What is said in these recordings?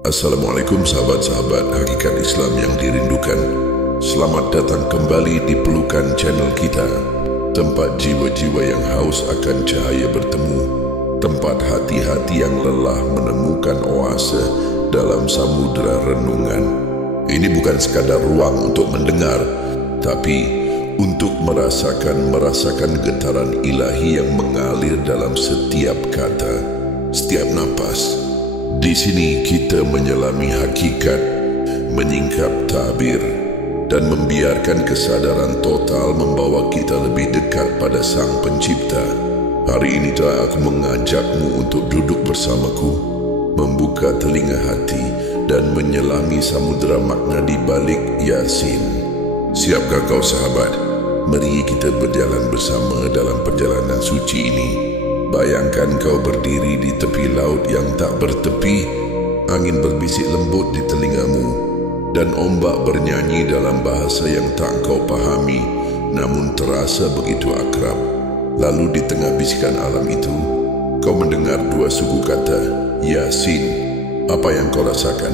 Assalamualaikum sahabat-sahabat Hakikat Islam yang dirindukan. Selamat datang kembali di pelukan channel kita, tempat jiwa-jiwa yang haus akan cahaya bertemu, tempat hati-hati yang lelah menemukan oase dalam samudera renungan. Ini bukan sekadar ruang untuk mendengar, tapi untuk merasakan getaran ilahi yang mengalir dalam setiap kata, setiap napas. Di sini kita menyelami hakikat, menyingkap tabir, dan membiarkan kesadaran total membawa kita lebih dekat pada Sang Pencipta. Hari ini telah aku mengajakmu untuk duduk bersamaku, membuka telinga hati, dan menyelami samudera makna di balik Yasin. Siapkah kau sahabat? Mari kita berjalan bersama dalam perjalanan suci ini. Bayangkan kau berdiri di tepi laut yang tak bertepi, angin berbisik lembut di telingamu, dan ombak bernyanyi dalam bahasa yang tak kau pahami, namun terasa begitu akrab. Lalu di tengah bisikan alam itu, kau mendengar dua suku kata, Yasin. Apa yang kau rasakan?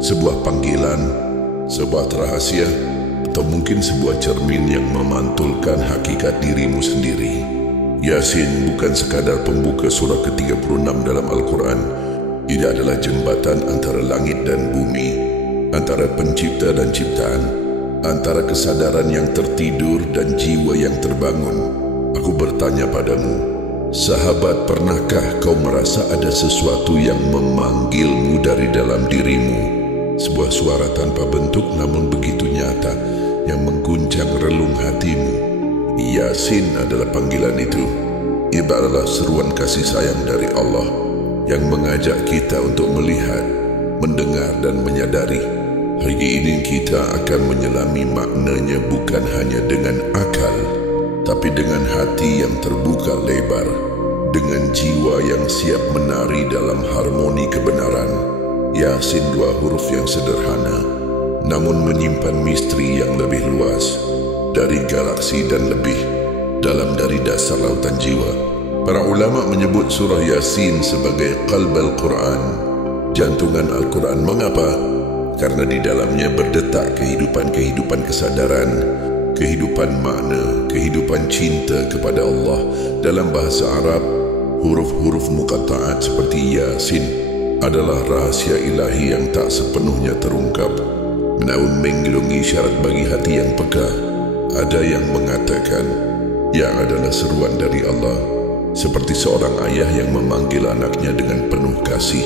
Sebuah panggilan, sebuah rahasia, atau mungkin sebuah cermin yang memantulkan hakikat dirimu sendiri. Yasin bukan sekadar pembuka surah ke-36 dalam Al-Quran. Ia adalah jembatan antara langit dan bumi, antara pencipta dan ciptaan, antara kesadaran yang tertidur dan jiwa yang terbangun. Aku bertanya padamu, sahabat, pernahkah kau merasa ada sesuatu yang memanggilmu dari dalam dirimu? Sebuah suara tanpa bentuk namun begitu nyata, yang mengguncang relung hatimu. Yasin adalah panggilan itu. Ia adalah seruan kasih sayang dari Allah yang mengajak kita untuk melihat, mendengar dan menyadari. Hari ini kita akan menyelami maknanya bukan hanya dengan akal, tapi dengan hati yang terbuka lebar, dengan jiwa yang siap menari dalam harmoni kebenaran. Yasin dua huruf yang sederhana, namun menyimpan misteri yang lebih luas, dari galaksi dan lebih dalam dari dasar lautan jiwa. Para ulama menyebut surah Yasin sebagai qalb Al-Quran, jantungan Al-Quran. Mengapa? Karena di dalamnya berdetak kehidupan kesadaran, kehidupan makna, kehidupan cinta kepada Allah. Dalam bahasa Arab, huruf-huruf muqatta'at seperti Yasin adalah rahasia ilahi yang tak sepenuhnya terungkap, namun mengilungi syarat bagi hati yang peka. Ada yang mengatakan ia adalah seruan dari Allah, seperti seorang ayah yang memanggil anaknya dengan penuh kasih,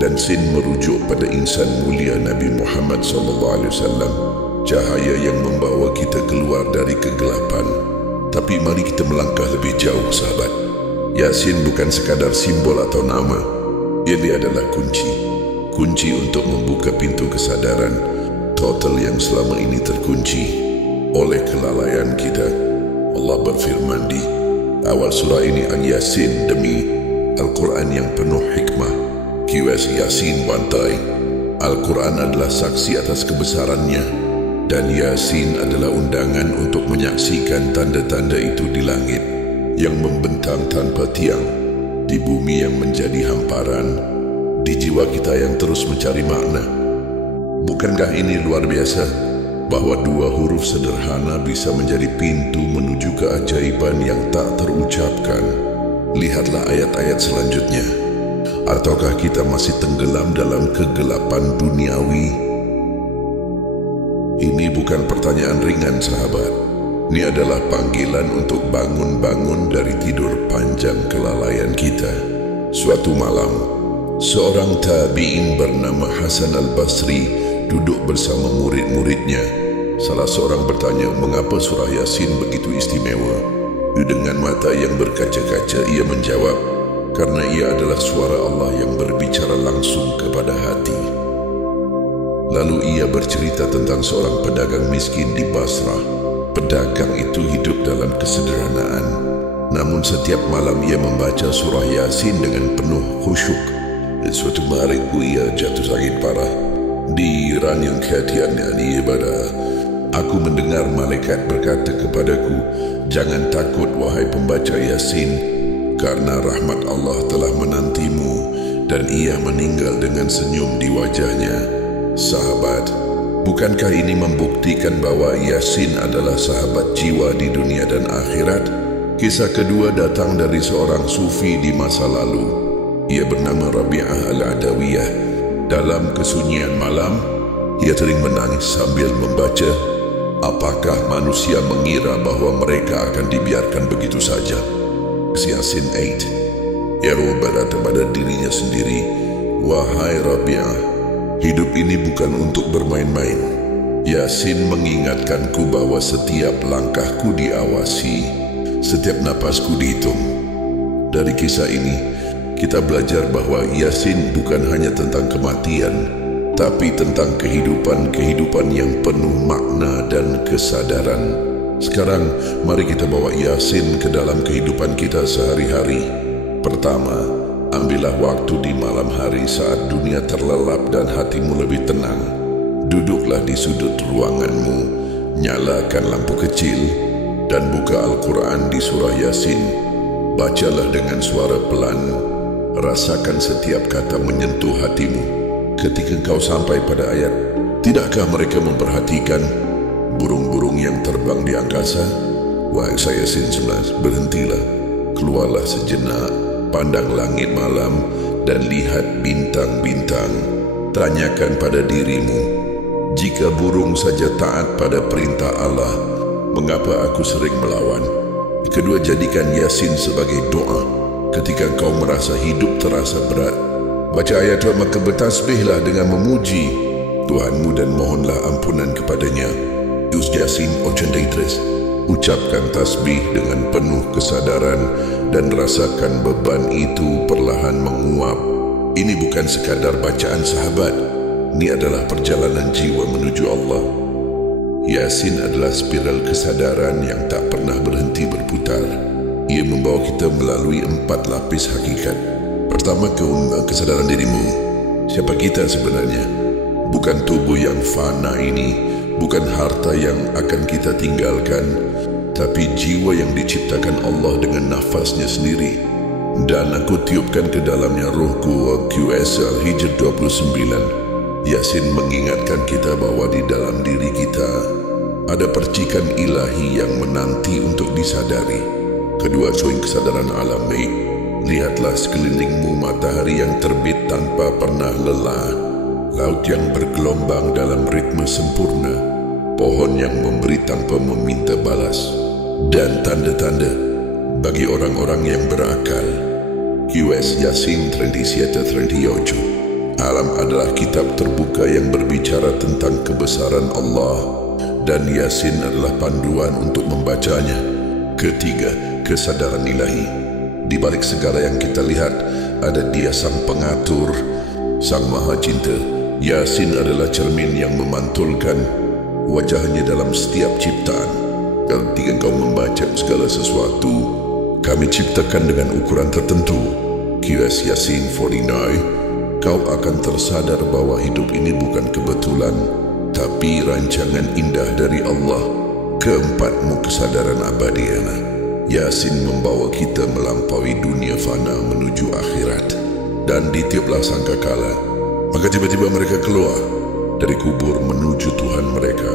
dan sin merujuk pada insan mulia Nabi Muhammad SAW, cahaya yang membawa kita keluar dari kegelapan. Tapi mari kita melangkah lebih jauh sahabat. Yasin bukan sekadar simbol atau nama. Ini adalah kunci untuk membuka pintu kesadaran total yang selama ini terkunci oleh kelalaian kita. Allah berfirman di awal surah ini, Al-Yasin, demi Al-Quran yang penuh hikmah. QS Yasin bantai. Al-Quran adalah saksi atas kebesarannya, dan Yasin adalah undangan untuk menyaksikan tanda-tanda itu di langit yang membentang tanpa tiang, di bumi yang menjadi hamparan, di jiwa kita yang terus mencari makna. Bukankah ini luar biasa? Bahwa dua huruf sederhana bisa menjadi pintu menuju keajaiban yang tak terucapkan. Lihatlah ayat-ayat selanjutnya. Ataukah kita masih tenggelam dalam kegelapan duniawi? Ini bukan pertanyaan ringan sahabat. Ini adalah panggilan untuk bangun-bangun dari tidur panjang kelalaian kita. Suatu malam, seorang tabi'in bernama Hasan Al-Basri duduk bersama murid-muridnya. Salah seorang bertanya, mengapa surah Yasin begitu istimewa? Dengan mata yang berkaca-kaca ia menjawab, karena ia adalah suara Allah yang berbicara langsung kepada hati. Lalu ia bercerita tentang seorang pedagang miskin di Basrah. Pedagang itu hidup dalam kesederhanaan, namun setiap malam ia membaca surah Yasin dengan penuh khusyuk. Suatu hari ia jatuh sakit parah. Di ranjang kehatiannya ibadah, aku mendengar malaikat berkata kepadaku, jangan takut wahai pembaca Yasin, karena rahmat Allah telah menantimu dan ia meninggal dengan senyum di wajahnya. Sahabat, bukankah ini membuktikan bahwa Yasin adalah sahabat jiwa di dunia dan akhirat? Kisah kedua datang dari seorang sufi di masa lalu. Ia bernama Rabi'ah Al-Adawiyah. Dalam kesunyian malam, ia sering menangis sambil membaca, apakah manusia mengira bahwa mereka akan dibiarkan begitu saja? Yasin 8. Ia berkata pada dirinya sendiri, wahai Rabi'ah, hidup ini bukan untuk bermain-main. Yasin mengingatkanku bahwa setiap langkahku diawasi, setiap napasku dihitung. Dari kisah ini, kita belajar bahwa Yasin bukan hanya tentang kematian, tapi tentang kehidupan yang penuh makna dan kesadaran. Sekarang, mari kita bawa Yasin ke dalam kehidupan kita sehari-hari. Pertama, ambillah waktu di malam hari saat dunia terlelap dan hatimu lebih tenang. Duduklah di sudut ruanganmu, nyalakan lampu kecil, dan buka Al-Quran di surah Yasin. Bacalah dengan suara pelan, rasakan setiap kata menyentuh hatimu. Ketika kau sampai pada ayat, tidakkah mereka memperhatikan burung-burung yang terbang di angkasa? Wahai Yasin 11, berhentilah, keluarlah sejenak, pandang langit malam dan lihat bintang-bintang. Tanyakan pada dirimu, jika burung saja taat pada perintah Allah, mengapa aku sering melawan? Kedua, jadikan Yasin sebagai doa. Ketika kau merasa hidup terasa berat, baca ayat Tuhan, maka bertasbihlah dengan memuji Tuhanmu dan mohonlah ampunan kepadanya. Yasin 83. Ucapkan tasbih dengan penuh kesadaran dan rasakan beban itu perlahan menguap. Ini bukan sekadar bacaan sahabat, ini adalah perjalanan jiwa menuju Allah. Yasin adalah spiral kesadaran yang tak pernah berhenti berputar. Ia membawa kita melalui 4 lapis hakikat. Pertama, kesadaran dirimu. Siapa kita sebenarnya? Bukan tubuh yang fana ini, bukan harta yang akan kita tinggalkan, tapi jiwa yang diciptakan Allah dengan nafasnya sendiri. Dan aku tiupkan ke dalamnya rohku. QS Al-Hijr 29. Yasin mengingatkan kita bahwa di dalam diri kita ada percikan ilahi yang menanti untuk disadari. Kedua, poin kesadaran alami. Lihatlah sekelilingmu, matahari yang terbit tanpa pernah lelah, laut yang bergelombang dalam ritme sempurna, pohon yang memberi tanpa meminta balas, dan tanda-tanda bagi orang-orang yang berakal. QS Yasin 37-38. Alam adalah kitab terbuka yang berbicara tentang kebesaran Allah, dan Yasin adalah panduan untuk membacanya. Ketiga, kesadaran ilahi. Di balik segala yang kita lihat, ada Dia Sang Pengatur, Sang Maha Cinta. Yasin adalah cermin yang memantulkan wajahnya dalam setiap ciptaan. Ketika kau membaca segala sesuatu, kami ciptakan dengan ukuran tertentu. QS Yasin 49. Kau akan tersadar bahwa hidup ini bukan kebetulan, tapi rancangan indah dari Allah. Keempatmu, kesadaran abadi. Yasin membawa kita melampaui dunia fana menuju akhirat. Dan ditiuplah sangkakala, maka tiba-tiba mereka keluar dari kubur menuju Tuhan mereka.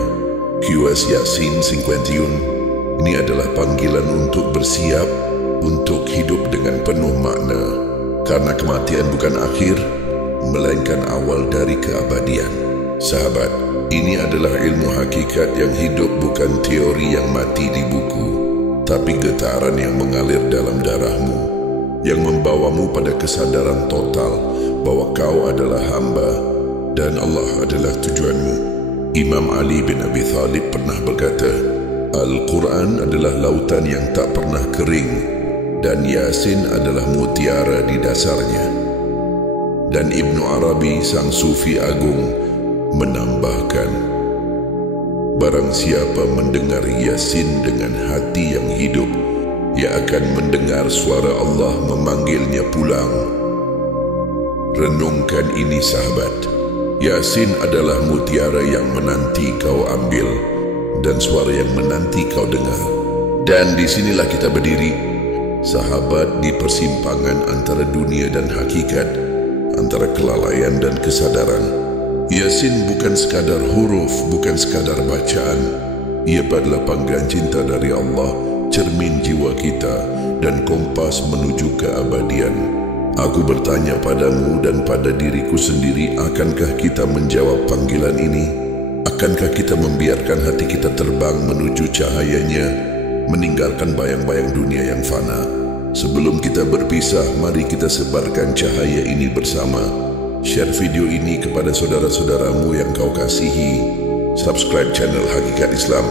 QS Yasin 51. Ini adalah panggilan untuk bersiap untuk hidup dengan penuh makna, karena kematian bukan akhir, melainkan awal dari keabadian. Sahabat, ini adalah ilmu hakikat yang hidup, bukan teori yang mati di buku, tapi getaran yang mengalir dalam darahmu, yang membawamu pada kesadaran total bahwa kau adalah hamba dan Allah adalah tujuanmu. Imam Ali bin Abi Thalib pernah berkata, Al-Quran adalah lautan yang tak pernah kering, dan Yasin adalah mutiara di dasarnya. Dan Ibnu Arabi, sang sufi agung, menambahkan, barang siapa mendengar Yasin dengan hati yang hidup, ia akan mendengar suara Allah memanggilnya pulang. Renungkan ini sahabat. Yasin adalah mutiara yang menanti kau ambil, dan suara yang menanti kau dengar. Dan disinilah kita berdiri, sahabat, di persimpangan antara dunia dan hakikat, antara kelalaian dan kesadaran. Yasin bukan sekadar huruf, bukan sekadar bacaan. Ia adalah panggilan cinta dari Allah, cermin jiwa kita, dan kompas menuju keabadian. Aku bertanya padamu dan pada diriku sendiri, akankah kita menjawab panggilan ini? Akankah kita membiarkan hati kita terbang menuju cahayanya, meninggalkan bayang-bayang dunia yang fana? Sebelum kita berpisah, mari kita sebarkan cahaya ini bersama. Share video ini kepada saudara-saudaramu yang kau kasihi. Subscribe channel Hakikat Islam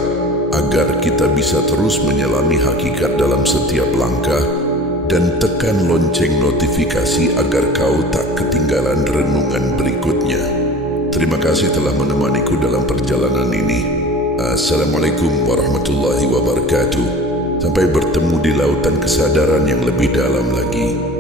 agar kita bisa terus menyelami hakikat dalam setiap langkah, dan tekan lonceng notifikasi agar kau tak ketinggalan renungan berikutnya. Terima kasih telah menemaniku dalam perjalanan ini. Assalamualaikum warahmatullahi wabarakatuh. Sampai bertemu di lautan kesadaran yang lebih dalam lagi.